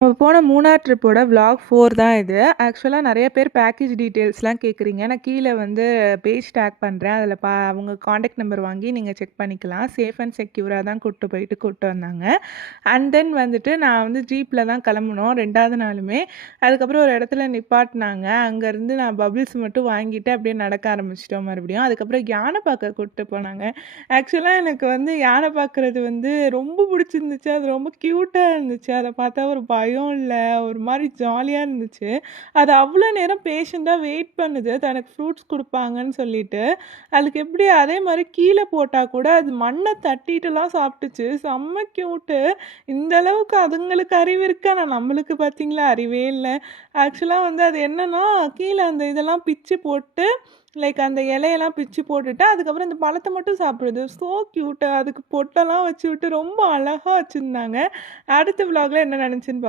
நம்ம போன மூணார் ட்ரிப்போட விளாக் 4 தான் இது. ஆக்சுவலா நெறைய பேர் பேக்கேஜ் டீட்டெயில்ஸ்லாம் கேட்குறீங்க. நான் கீழ வந்து பேஜ் டேக் பண்றேன். அதில அவங்க கான்டாக்ட் நம்பர் வாங்கி நீங்க செக் பண்ணிக்கலாம். சேஃப் அண்ட் செக்யூரா தான் கூட்டு வந்தாங்க. அண்ட் தென் வந்துட்டு நான் வந்து ஜீப்ல தான் கிளம்புனோம் 2வது நாளுமே. அதுக்கப்புறம் ஒரு இடத்துல நிப்பாட்டுனாங்க. அங்கேருந்து நான் பபிள்ஸ் மட்டும் வாங்கிட்டு அப்படியே நடக்க ஆரம்பிச்சுட்டோம் மறுபடியும். அதுக்கப்புறம் யானை பார்க்க கூட்டு போனாங்க. ஆக்சுவலா எனக்கு வந்து யானை பார்க்குறது வந்து ரொம்ப பிடிச்சிருந்துச்சு. அது ரொம்ப க்யூட்டா இருந்துச்சு. அத பார்த்தா ஒரு பயம் இல்ல. ஒரு மாரி ஜாலியா இருந்துச்சு. அது அவ்வளோ நேரம் பேஷண்ட்டா வெயிட் பண்ணுது. தனக்கு ஃப்ரூட்ஸ் குடுப்பாங்கன்னு சொல்லிட்டு. அதுக்கு எப்படி அதே மாரி கீழ போட்டா கூட அது மண்ண தட்டிட்டுலாம் சாப்பிட்டுச்சு. செம்ம க்யூட்டு. இந்த அளவுக்கு அதுங்களுக்கு அறிவு இருக்கு. ஆனா நம்மளுக்கு பார்த்தீங்களா அறிவே இல்ல. ஆக்சுவலா வந்து அது என்னன்னா, கீழ அந்த இதெல்லாம் பிச்சு போட்டு லைக் அந்த இலையெல்லாம் பிச்சு போட்டுட்டு, அதுக்கப்புறம் இந்த பழத்த மட்டும் சாப்பிடுது. ஸோ கியூட்டா அதுக்கு பொட்டெல்லாம் வச்சுவிட்டு ரொம்ப அழகா வச்சிருந்தாங்க. அடுத்த விளாக்ல என்ன நடந்துச்சுன்னு